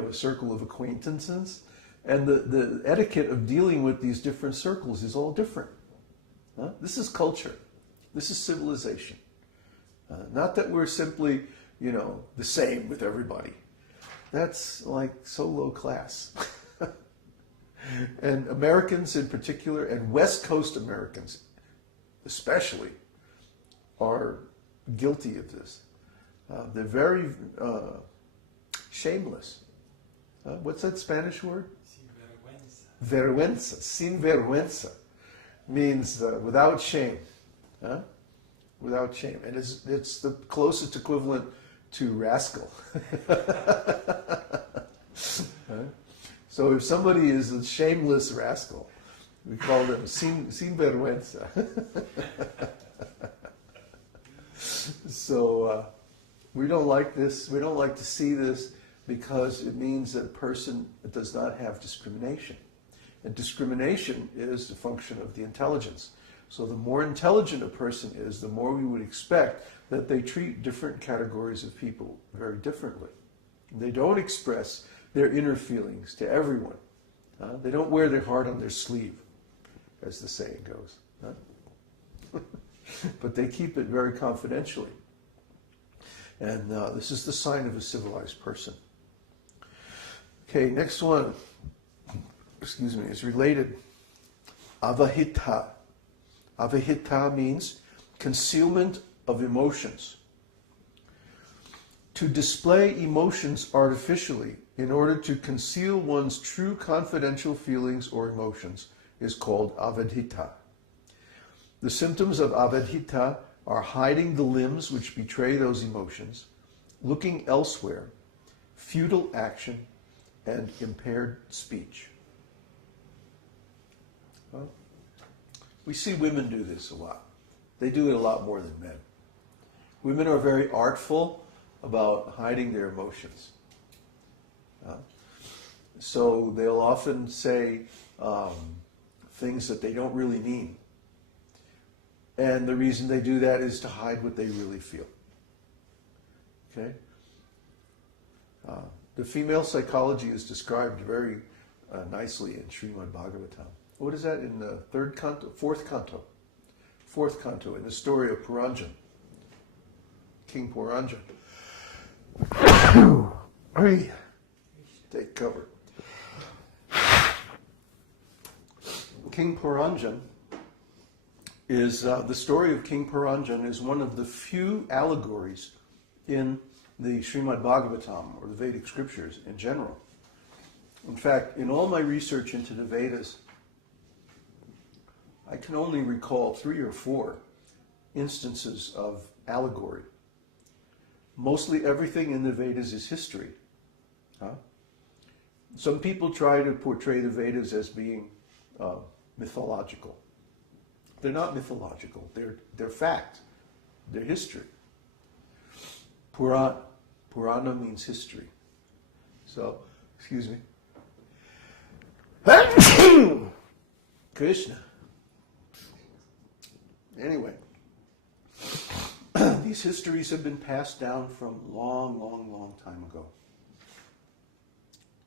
have a circle of acquaintances, and the etiquette of dealing with these different circles is all different. This is culture. This is civilization. Not that we're simply, the same with everybody. That's like so low class. And Americans in particular, and West Coast Americans especially, are guilty of this. They're very shameless. What's that Spanish word? Vergüenza. Sin vergüenza means without shame. Without shame. And it's the closest equivalent to rascal. So if somebody is a shameless rascal, we call them sin vergüenza. So we don't like this. We don't like to see this because it means that a person does not have discrimination. And discrimination is the function of the intelligence. So the more intelligent a person is, the more we would expect that they treat different categories of people very differently. They don't express their inner feelings to everyone. They don't wear their heart on their sleeve, as the saying goes. But they keep it very confidentially. And this is the sign of a civilized person. Okay, next one, is related. Avahita. Avahita means concealment of emotions. To display emotions artificially in order to conceal one's true confidential feelings or emotions is called avadhita. The symptoms of avadhita are hiding the limbs which betray those emotions, looking elsewhere, futile action, and impaired speech. Well, we see women do this a lot. They do it a lot more than men. Women are very artful about hiding their emotions. So they'll often say things that they don't really mean. And the reason they do that is to hide what they really feel. Okay? The female psychology is described very nicely in Śrīmad Bhagavatam. What is that in the fourth canto, in the story of Puranjan, King Puranjan. Take cover. King Puranjan is, the story of King Puranjan is one of the few allegories in the Śrīmad Bhagavatam, or the Vedic scriptures in general. In fact, in all my research into the Vedas, I can only recall 3 or 4 instances of allegory. Mostly everything in the Vedas is history. Some people try to portray the Vedas as being mythological. They're not mythological. They're fact. They're history. Purana means history. So, excuse me. Krishna. Anyway, these histories have been passed down from long time ago.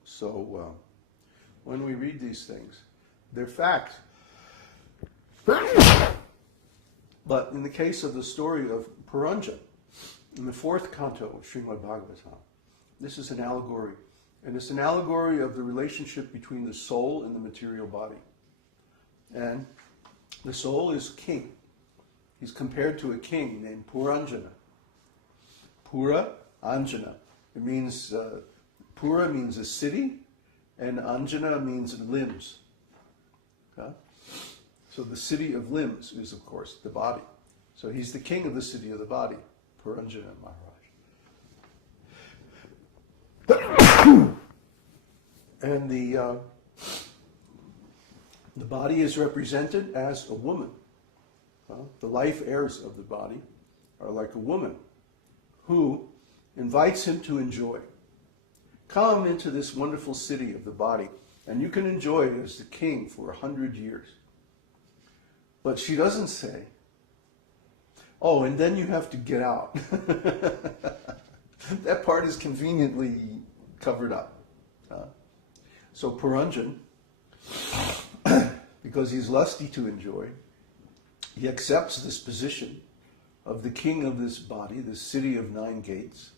So when we read these things, they're fact. But in the case of the story of Puranjan, in the 4th canto of Śrīmad Bhagavatam, this is an allegory. And it's an allegory of the relationship between the soul and the material body. And the soul is king. He's compared to a king named Puranjana. Pura, Anjana. It means, Pura means a city, and Anjana means limbs. Okay? So the city of limbs is, of course, the body. So he's the king of the city of the body, Puranjana Maharaj. And the body is represented as a woman. The life heirs of the body are like a woman who invites him to enjoy. Come into this wonderful city of the body, and you can enjoy it as the king for 100 years. But she doesn't say, oh, and then you have to get out. That part is conveniently covered up. So Puranjan, because he's lusty to enjoy, he accepts this position of the king of this body, this city of 9 gates.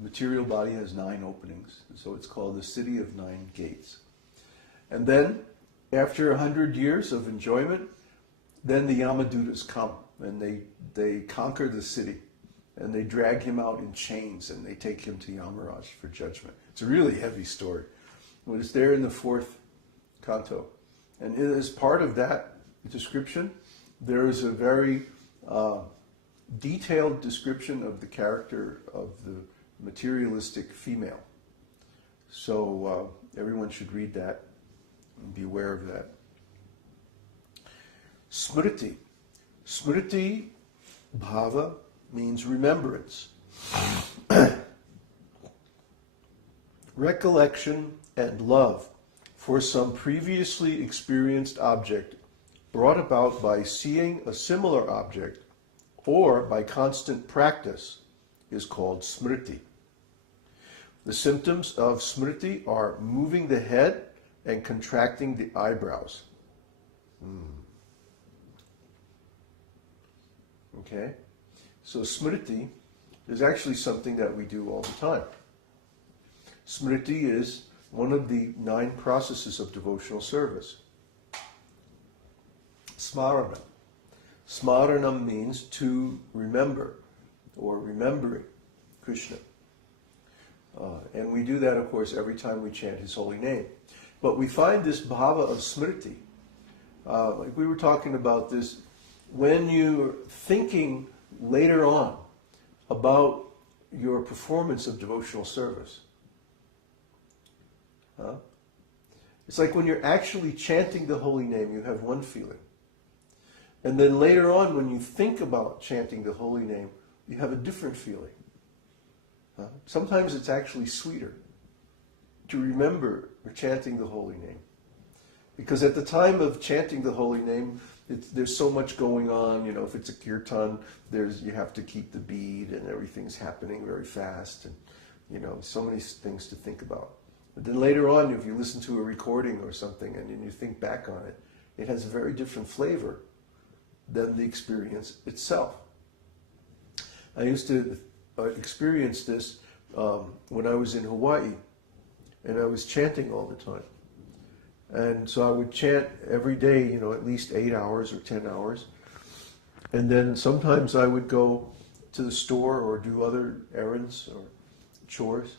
Material body has 9 openings, so it's called the city of 9 gates. And then, after 100 years of enjoyment, then the Yamadutas come and they conquer the city and they drag him out in chains and they take him to Yamaraj for judgment. It's a really heavy story. But it's there in the 4th canto. And as part of that description, there is a very detailed description of the character of the materialistic female. So everyone should read that and be aware of that. Smriti. Smriti-bhāva means remembrance. Recollection and love for some previously experienced object brought about by seeing a similar object or by constant practice is called smriti. The symptoms of smriti are moving the head and contracting the eyebrows. Okay? So smriti is actually something that we do all the time. Smriti is one of the 9 processes of devotional service. Smarana. Smaranam means to remember or remembering Krishna. And we do that, of course, every time we chant his holy name. But we find this bhava of smriti, like we were talking about this, when you're thinking later on about your performance of devotional service. It's like when you're actually chanting the holy name, you have one feeling. And then later on, when you think about chanting the holy name, you have a different feeling. Sometimes it's actually sweeter to remember chanting the holy name. Because at the time of chanting the holy name, there's so much going on. You know, if it's a kirtan, you have to keep the beat and everything's happening very fast. And, you know, so many things to think about. But then later on, if you listen to a recording or something and you think back on it, it has a very different flavor than the experience itself. I used to experience this when I was in Hawaii, and I was chanting all the time. And so I would chant every day, you know, at least 8 hours or 10 hours. And then sometimes I would go to the store or do other errands or chores.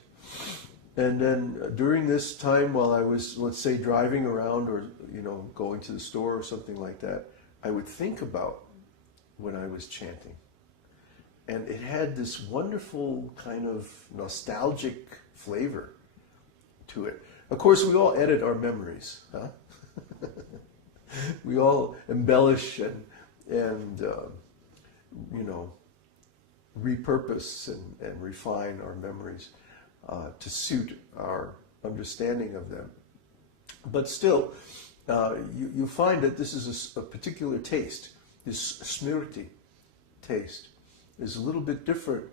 And then during this time while I was, let's say, driving around or, you know, going to the store or something like that, I would think about when I was chanting. And it had this wonderful kind of nostalgic flavor to it. Of course, we all edit our memories. We all embellish and you know, repurpose and refine our memories to suit our understanding of them. But still, you find that this is a particular taste. This smriti taste is a little bit different.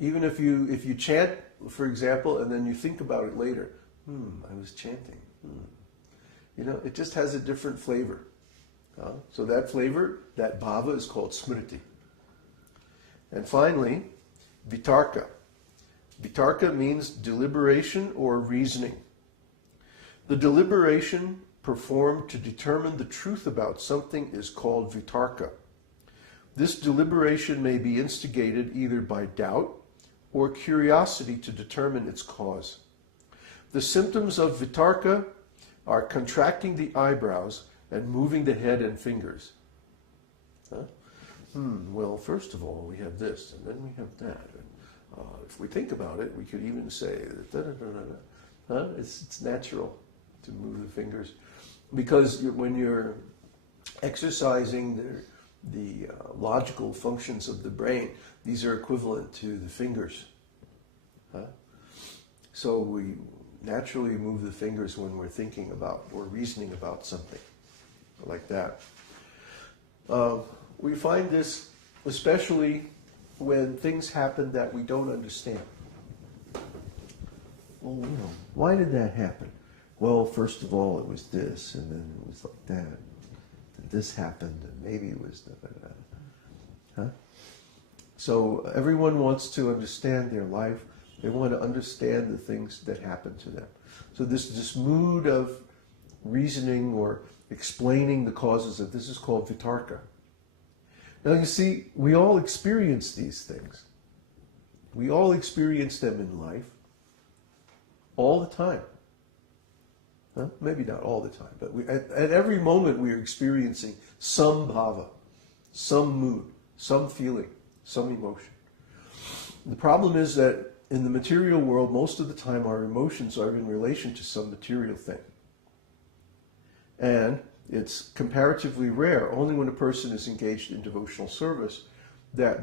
Even if you chant, for example, and then you think about it later, I was chanting. You know, it just has a different flavor. So that flavor, that bhava, is called smriti. And finally, vitarka. Vitarka means deliberation or reasoning. The deliberation performed to determine the truth about something is called vitarka. This deliberation may be instigated either by doubt or curiosity to determine its cause. The symptoms of vitarka are contracting the eyebrows and moving the head and fingers. Well, first of all, we have this, and then we have that. And, if we think about it, we could even say that it's natural to move the fingers. Because when you're exercising the logical functions of the brain, these are equivalent to the fingers. So we naturally move the fingers when we're thinking about or reasoning about something like that. We find this especially when things happen that we don't understand. well, why did that happen? Well, first of all, it was this, and then it was like that. And this happened, and maybe it was that. Huh? So everyone wants to understand their life. They want to understand the things that happen to them. So this mood of reasoning or explaining the causes of this is called vitarka. Now you see, we all experience these things. We all experience them in life all the time. Huh? Maybe not all the time, but at every moment we are experiencing some bhava, some mood, some feeling, some emotion. The problem is that in the material world, most of the time our emotions are in relation to some material thing. And it's comparatively rare, only when a person is engaged in devotional service, that they